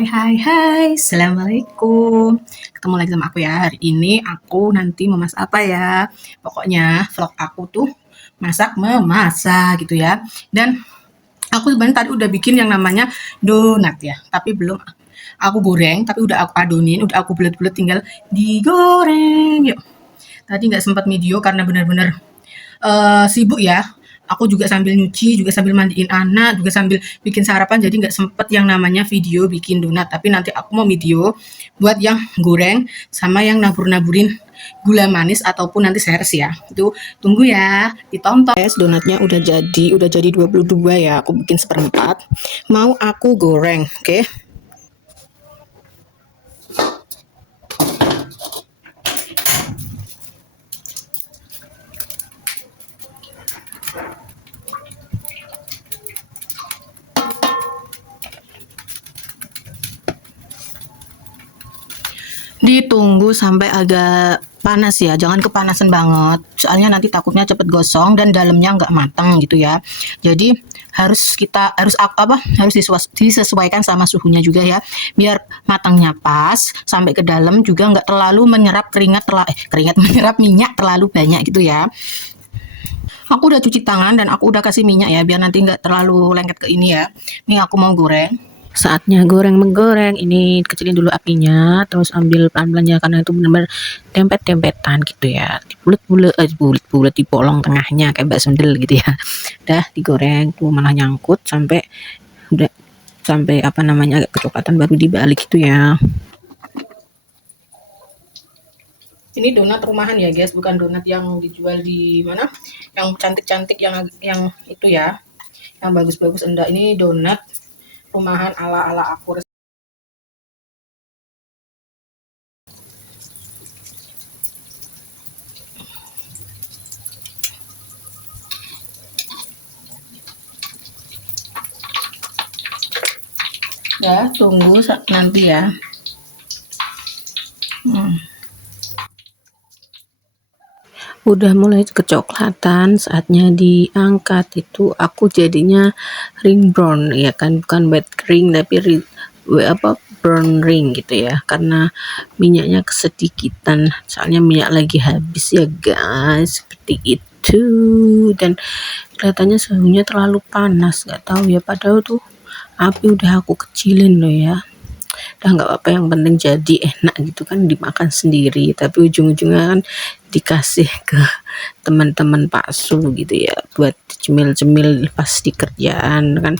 Hai, Assalamualaikum. Ketemu lagi sama aku ya. Hari ini aku nanti memasak apa ya? Pokoknya vlog aku tuh masak memasak gitu ya. Dan aku sebenarnya tadi udah bikin yang namanya donat ya, tapi belum aku goreng, tapi udah aku adonin, udah aku bulet-bulet tinggal digoreng. Yuk. Tadi nggak sempat video karena benar-benar sibuk ya. Aku juga sambil nyuci, juga sambil mandiin anak, juga sambil bikin sarapan, jadi nggak sempet yang namanya video bikin donat. Tapi nanti aku mau video buat yang goreng sama yang nabur-naburin gula manis ataupun nanti seres ya. Itu tunggu ya, ditonton. Guys, donatnya udah jadi 22 ya. Aku bikin seperempat. Mau aku goreng, oke? Ditunggu sampai agak panas ya, jangan kepanasan banget. Soalnya nanti takutnya cepet gosong dan dalamnya nggak matang gitu ya. Jadi harus disesuaikan sama suhunya juga ya, biar matangnya pas sampai ke dalam juga nggak terlalu menyerap menyerap minyak terlalu banyak gitu ya. Aku udah cuci tangan dan aku udah kasih minyak ya, biar nanti nggak terlalu lengket ke ini ya. Ini aku mau goreng. Saatnya menggoreng, ini kecilin dulu apinya, terus ambil pelan-pelan ya, karena itu benar-benar dempet-dempetan gitu ya, bulet-bulet dipolong tengahnya kayak bakso sundel gitu ya. Udah digoreng tuh malah nyangkut sampai apa namanya agak kecoklatan, baru dibalik gitu ya. Ini donat rumahan ya guys, bukan donat yang dijual di mana, yang cantik-cantik yang itu ya, yang bagus-bagus, enggak. Ini donat rumahan ala aku. Ya, tunggu nanti ya. Udah mulai kecoklatan, saatnya diangkat. Itu aku jadinya ring brown ya kan, bukan white ring tapi brown ring gitu ya, karena minyaknya kesedikitan, soalnya minyak lagi habis ya guys, seperti itu. Dan kelihatannya suhunya terlalu panas, nggak tahu ya, padahal tuh api udah aku kecilin loh ya. Udah nggak apa-apa, yang penting jadi enak gitu kan, dimakan sendiri, tapi ujung-ujungnya kan dikasih ke teman-teman bakso gitu ya, buat cemil-cemil pas di kerjaan kan,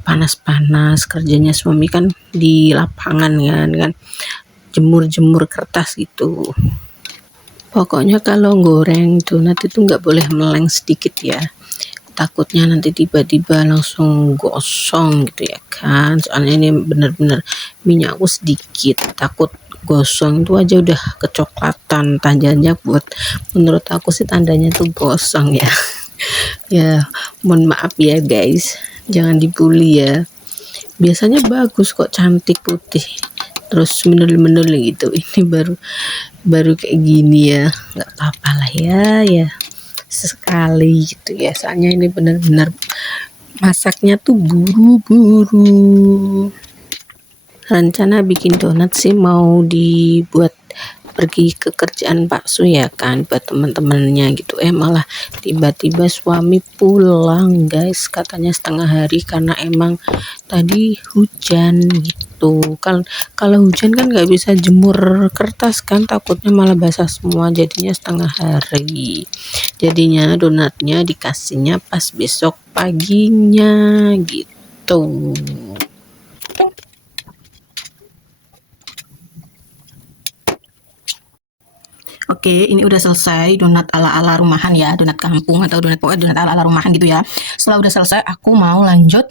panas-panas kerjanya. Suami kan di lapangan kan jemur-jemur kertas gitu. Pokoknya kalau goreng donat itu nggak boleh meleng sedikit ya, takutnya nanti tiba-tiba langsung gosong gitu ya kan. Soalnya ini bener-bener minyakku sedikit, takut gosong. Itu aja udah kecoklatan, tandanya menurut aku sih tandanya tuh gosong ya. Ya mohon maaf ya guys, jangan dibully ya, biasanya bagus kok, cantik putih terus menel-menel gitu. Ini baru kayak gini ya, nggak apa-apa lah ya sesekali gitu ya, soalnya ini benar-benar masaknya tuh buru-buru. Rencana bikin donat sih mau dibuat pergi ke kerjaan bakso ya kan, buat teman-temannya gitu. Malah tiba-tiba suami pulang guys, katanya setengah hari karena emang tadi hujan gitu kan. Kalau hujan kan nggak bisa jemur kertas kan, takutnya malah basah semua, jadinya setengah hari. Jadinya donatnya dikasihnya pas besok paginya gitu. Oke, ini udah selesai donat ala-ala rumahan ya, donat kampung atau pokoknya donat ala-ala rumahan gitu ya. Setelah udah selesai, aku mau lanjut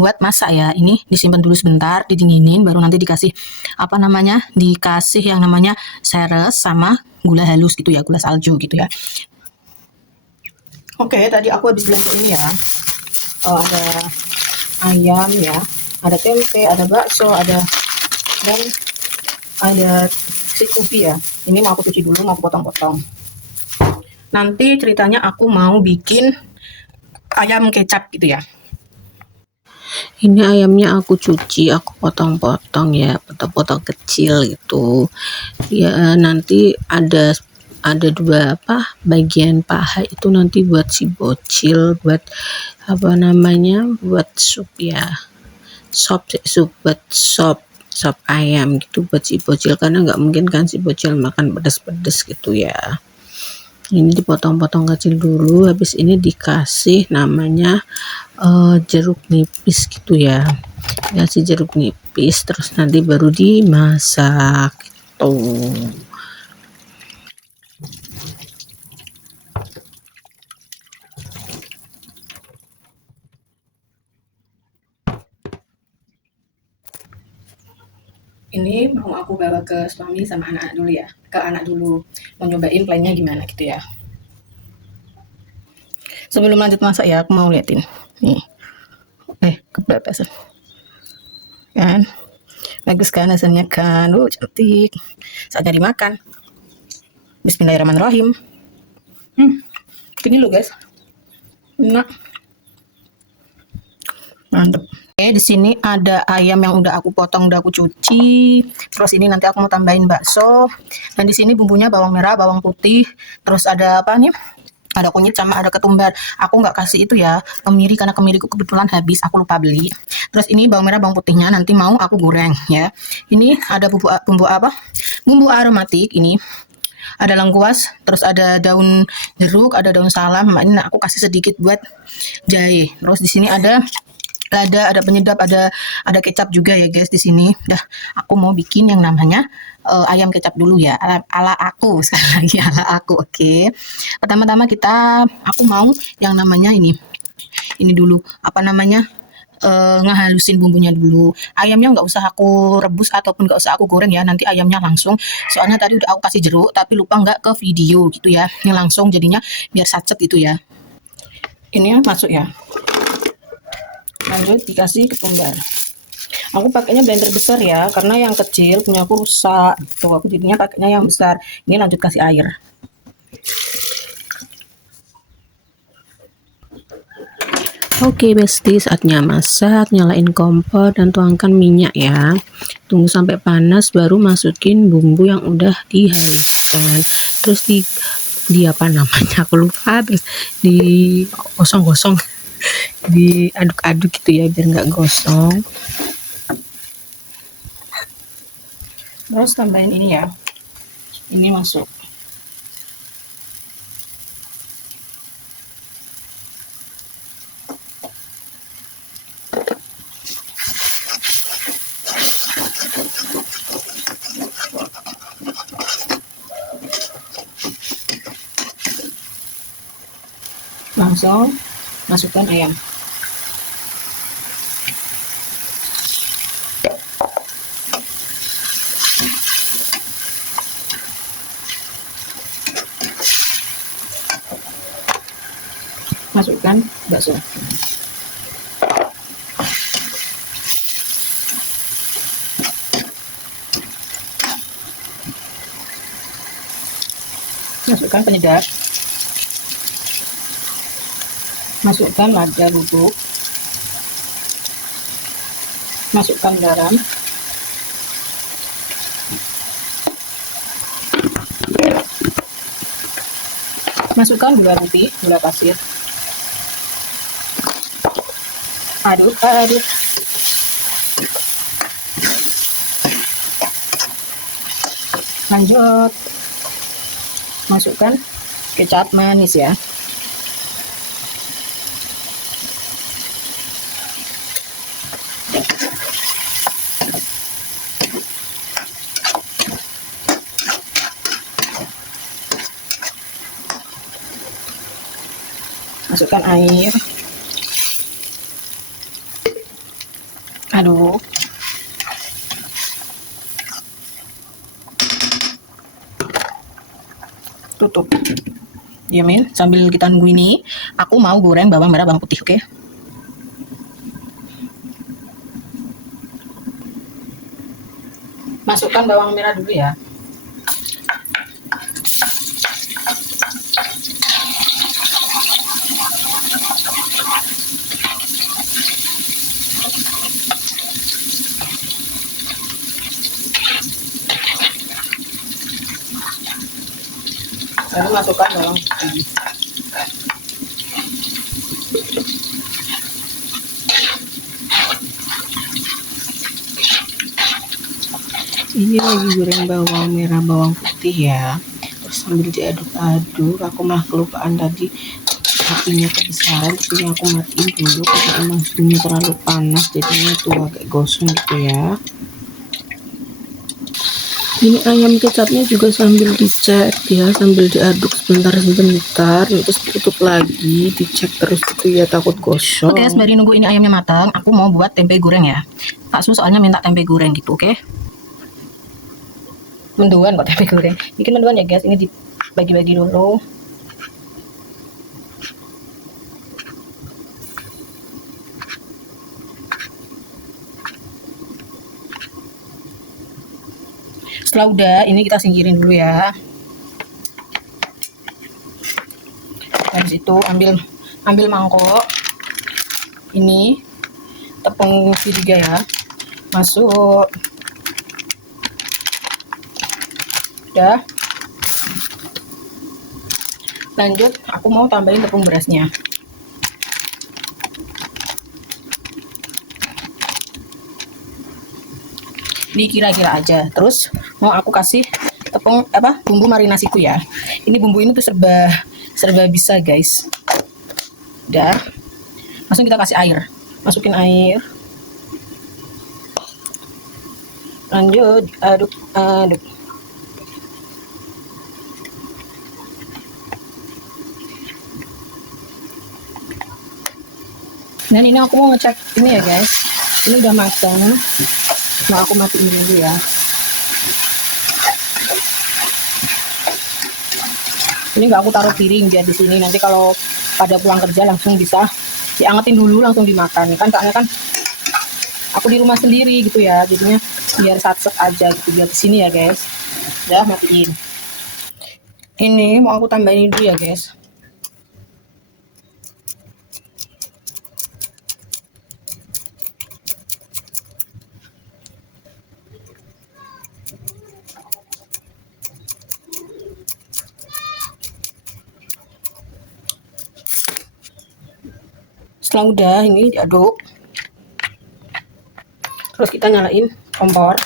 buat masak ya. Ini disimpan dulu sebentar, didinginin, baru nanti dikasih dikasih yang namanya seres sama gula halus gitu ya, gula salju gitu ya. Oke, tadi aku habis belanja ini ya. Ada ayam ya, ada tempe, ada bakso, dan ada kupi ya. Ini mau aku cuci dulu, mau aku potong-potong. Nanti ceritanya aku mau bikin ayam kecap gitu ya. Ini ayamnya aku cuci, aku potong-potong ya, potong-potong kecil gitu. Ya nanti ada dua bagian paha itu nanti buat si bocil, buat buat sup ya. Sop ayam gitu buat si bocil, karena nggak mungkin kan si bocil makan pedas-pedas gitu ya. Ini dipotong-potong kecil dulu, habis ini dikasih namanya jeruk nipis gitu ya, kasih jeruk nipis, terus nanti baru dimasak gitu. Ini mau aku bawa ke suami sama anak dulu ya, ke anak dulu, mau nyobain plannya gimana gitu ya. Sebelum lanjut masak ya, aku mau liatin nih, kebablasan kan, bagus kan hasilnya kan, cantik. Saatnya dimakan. Bismillahirrahmanirrahim. Ini lo guys, enak, mantep. Oke, di sini ada ayam yang udah aku potong, udah aku cuci. Terus ini nanti aku mau tambahin bakso. Dan di sini bumbunya bawang merah, bawang putih. Terus ada apa nih? Ada kunyit sama ada ketumbar. Aku nggak kasih itu ya, kemiri, karena kemiriku kebetulan habis, aku lupa beli. Terus ini bawang merah, bawang putihnya nanti mau aku goreng ya. Ini ada bumbu apa? Bumbu aromatik ini. Ada lengkuas, terus ada daun jeruk, ada daun salam. Ini aku kasih sedikit buat jahe. Terus di sini ada lada, ada penyedap, ada kecap juga ya guys di sini. Dah, aku mau bikin yang namanya ayam kecap dulu ya, ala aku sekali lagi ala aku. Oke. Pertama-tama aku mau yang namanya ini dulu, apa namanya? Ngehalusin bumbunya dulu. Ayamnya nggak usah aku rebus ataupun nggak usah aku goreng ya, nanti ayamnya langsung. Soalnya tadi udah aku kasih jeruk, tapi lupa nggak ke video gitu ya. Ini langsung jadinya biar sacet gitu ya. Ini masuk ya. Lanjut dikasih ketumbar. Aku pakainya blender besar ya, karena yang kecil punya aku rusak. Tuh aku jadinya pakainya yang besar. Ini lanjut kasih air. Oke besti, saatnya masak. Nyalain kompor dan tuangkan minyak ya. Tunggu sampai panas baru masukin bumbu yang udah dihaluskan. Terus di apa namanya aku lupa, terus di gosong-gosong, diaduk-aduk gitu ya biar nggak gosong. Terus tambahin ini ya, ini masuk. Langsung masukkan ayam. Masukkan bakso. Masukkan penyedap. Masukkan lada bubuk. Masukkan garam. Masukkan gula putih, gula pasir. Aduk-aduk. Lanjut, masukkan kecap manis ya. Masukkan air. Aduk. Tutup. Diamin sambil kita nunggu ini. Aku mau goreng bawang merah, bawang putih, oke? Masukkan bawang merah dulu ya. Lalu masukkan bawang putih. Ini lagi goreng bawang merah, bawang putih ya. Terus sambil diaduk-aduk, aku malah kelupaan tadi apinya kebesaran, tapi aku matiin dulu karena emang suhunya terlalu panas, jadinya tuh agak gosong gitu ya. Ini ayam kecapnya juga sambil dicek ya, sambil diaduk sebentar, terus tutup lagi, dicek terus gitu ya, takut gosong. Oke, sembari nunggu ini ayamnya matang, aku mau buat tempe goreng ya. Kak Su soalnya minta tempe goreng gitu, oke? Menduan kok tempe goreng. Bikin menduan ya guys, ini dibagi-bagi dulu. Setelah udah, ini kita singkirin dulu ya. Habis itu ambil mangkok. Ini tepung terigu ya. Masuk. Udah. Lanjut, aku mau tambahin tepung berasnya. Dikira-kira aja. Terus mau aku kasih bumbu marinasiku ya. Ini bumbu ini tuh serba bisa guys. Udah, langsung kita kasih air, masukin air, lanjut aduk. Dan ini aku mau ngecek ini ya guys, ini udah matang. Mau aku matiin dulu ya. Ini nggak aku taruh piring biar di sini, nanti kalau pada pulang kerja langsung bisa diangetin dulu langsung dimakan kan, soalnya kan aku di rumah sendiri gitu ya, jadinya biar satset aja gitu biar di sini ya guys. Udah matiin. Ini mau aku tambahin dulu ya guys. Setelah udah ini diaduk, terus kita nyalain kompor,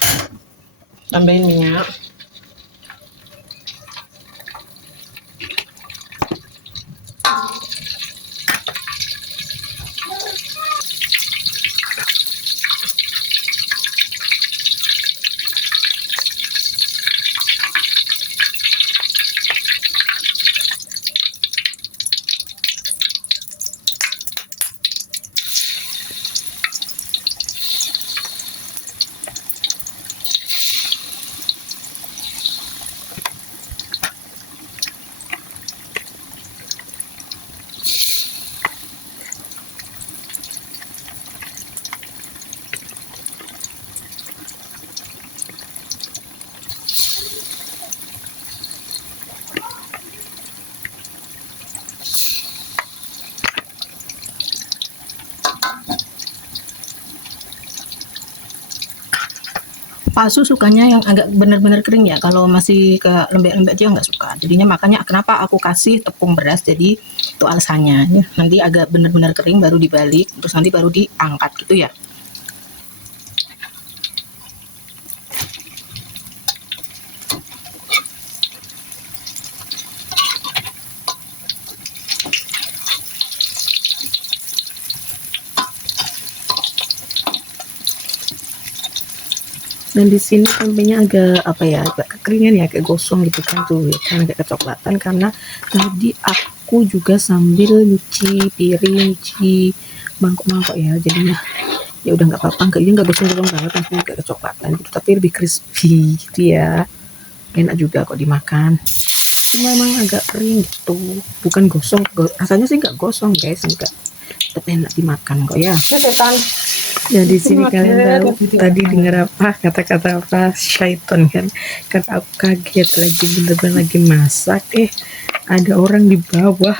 tambahin minyak. Palsu sukanya yang agak benar-benar kering ya, kalau masih ke lembek-lembek dia nggak suka. Jadinya makanya kenapa aku kasih tepung beras, jadi itu alasannya. Nanti agak benar-benar kering baru dibalik, terus nanti baru diangkat gitu ya. Dan di sini tempenya agak agak kekeringan ya, agak gosong gitu kan tuh ya, kan agak kecoklatan karena tadi aku juga sambil nyuci piring, nyuci mangkok-mangkok ya, jadinya ya udah nggak apa-apa, nggak gosong-gosong banget, langsung agak kecoklatan gitu, tapi lebih crispy gitu ya, enak juga kok dimakan. Memang agak kering gitu, bukan gosong, rasanya sih nggak gosong guys, enggak, tapi enak dimakan kok ya. Ya di sini kalian tahu tadi dengar apa, kata-kata apa, syaiton kan, karena aku kaget lagi bener-bener lagi masak, ada orang di bawah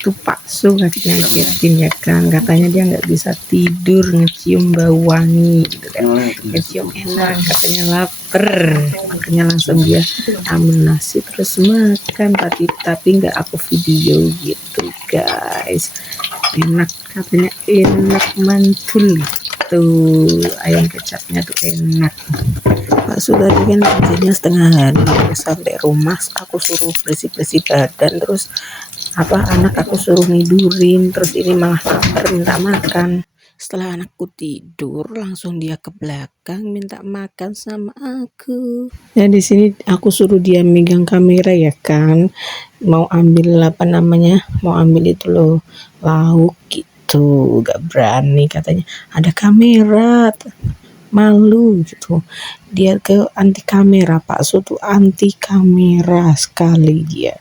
tuh Pak Su ngagetin ya kan, katanya dia nggak bisa tidur ngecium bau wangi gitu kan, ngecium enak, katanya lapar, makanya langsung dia ambil nasi terus makan, tapi nggak aku video gitu guys. Enak, katanya enak mantul tuh, ayam kecapnya tuh enak. Pak Su tadi kan kerjanya setengah hari, sampai rumah aku suruh bersih-bersih badan, terus anak aku suruh nidurin, terus ini malah lapar minta makan. Setelah anakku tidur, langsung dia ke belakang minta makan sama aku. Ya di sini aku suruh dia megang kamera ya kan, mau ambil apa namanya, mau ambil itu loh lauk gitu, gak berani katanya ada kamera, malu gitu. Dia ke anti kamera, Pak Su tuh anti kamera sekali dia.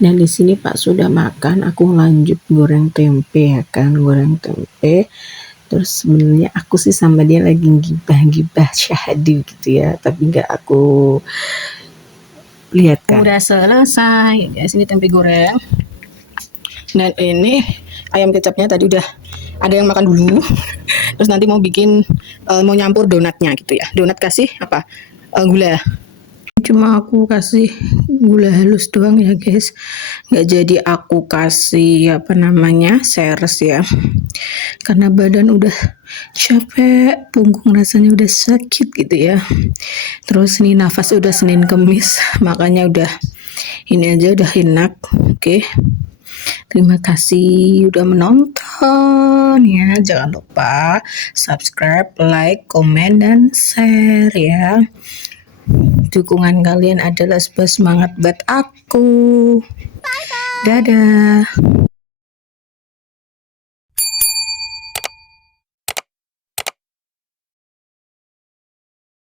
Dan di sini Pak sudah makan, aku lanjut goreng tempe ya kan, goreng tempe. Terus sebenarnya aku sih sama dia lagi gibah-gibah syahdu gitu ya, tapi nggak aku lihat kan. Udah selesai. Ya, sini tempe goreng. Dan ini ayam kecapnya tadi udah ada yang makan dulu. Terus nanti mau bikin mau nyampur donatnya gitu ya. Donat kasih apa? Gula. Cuma aku kasih gula halus doang ya guys, nggak jadi aku kasih apa namanya seres ya, karena badan udah capek, punggung rasanya udah sakit gitu ya. Terus nih nafas udah Senin Kemis, makanya udah ini aja udah enak. Oke, terima kasih udah menonton ya, jangan lupa subscribe, like, komen, dan share ya. Dukungan kalian adalah sebuah semangat buat aku. Dadah.